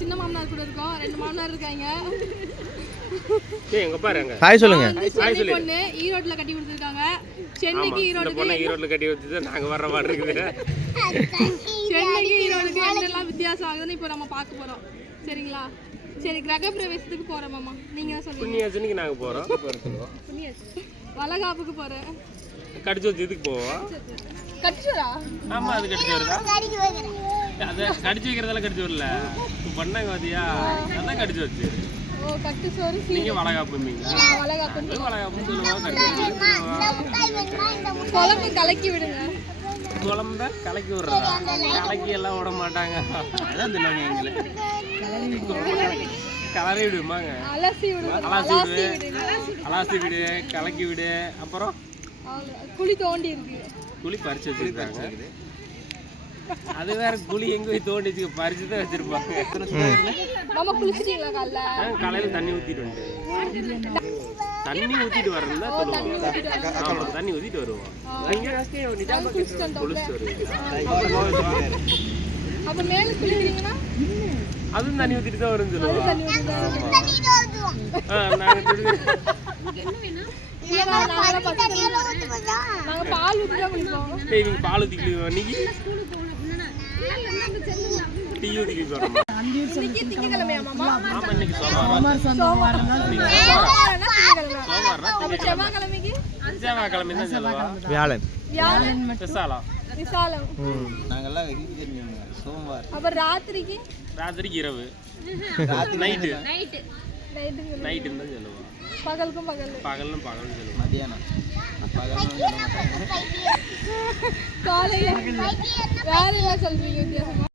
சின்ன மாமனார் கூட இருக்கோம். 2 மாமனார் இருக்காங்க. எங்க பாருங்க. ஹாய் சொல்லுங்க. ஹாய் சொல்லு. பொண்ணு ஈரோட்ல கட்டி கொடுத்திருக்காங்க. சென்னைக்கு ஈரோட்ல கட்டி வச்சிட்டு நாங்க வர்ற மாதிரி இருக்குது. சென்னைக்கு ஈரோடுக்கு என்னெல்லாம் வித்தியாசம் ஆகுதுன்னு இப்போ நம்ம பார்க்க போறோம். சரிங்களா? சரி, கிரக பிரவேசத்துக்கு போறோம் மாமா. நீங்க என்ன சொல்றீங்க? புண்ணியாச்சனிக்கு நாங்க போறோம். வளகாப்புக்கு போறேன். கடிச்சு வச்சு இதுக்கு போவோம். கடிச்சுரா? ஆமா, அது கடிச்சு வருதா? அது கடிச்சு வைக்கிறதால கடிச்சு வரல. பண்ணாங்க பாத்தியா? அதான் கடிச்சு வச்சு. ஓ, கட்டு சோறு. நீங்க வளகாப்பும்பீங்களா? வளகாப்பு. வளகாப்புன்னு சொல்லுவாங்க. குழம்பு கலக்கி விடுங்க. குழம்ப கலக்கி விடுறதா? கலக்கி எல்லாம் விட மாட்டாங்க. அதான் சொல்லுவாங்க எங்களை. கலரி விடுமாங்க. அலசி விடு. அலாசி விடு, கலக்கி விடு. அப்புறம் குழி தோண்டி இருக்கு. குழி பறிச்சு வச்சிருக்காங்க. அது வேற, குழி எங்க போய் தோண்டி பறிச்சு தான் வச்சிருப்பாங்க. மாமா குளிச்சிட்டீங்களா காலைல? காலையில தண்ணி ஊத்திட்டு வந்துட்டு. தண்ணி ஊத்திட்டு வரணும் தான் சொல்லுவாங்க. ஆமா, தண்ணி ஊத்திட்டு வருவோம். அப்ப மேல குளிக்கிறீங்கன்னா அதுவும் தண்ணி ஊத்திட்டு தான் வரும்னு சொல்லுவாங்க. நாங்க பால் ஊத்தி தான் குளிப்போம். நீங்க பால் ஊத்தி குளிப்போம். நீங்க டீ ஊத்தி குளிப்போம். இன்னைக்கு திங்கக்கிழமையா மாமா? ஆமா, இன்னைக்கு சோமவாரம். அப்ப செவ்வாய்க்கிழமைக்கு? செவ்வாய்க்கிழமை தான் சொல்லுவா. வியாழன். விசாலம். நாங்கெல்லாம் சோமவார். அப்ப ராத்திரிக்கு? ராத்திரிக்கு இரவு. நைட்டு. நைட்டு தான் சொல்லுவா. பகலுக்கும் பகல். பகலும் சொல்லுவா. மதியானம். காலையில வேற என்ன சொல்றீங்க வித்தியாசமா?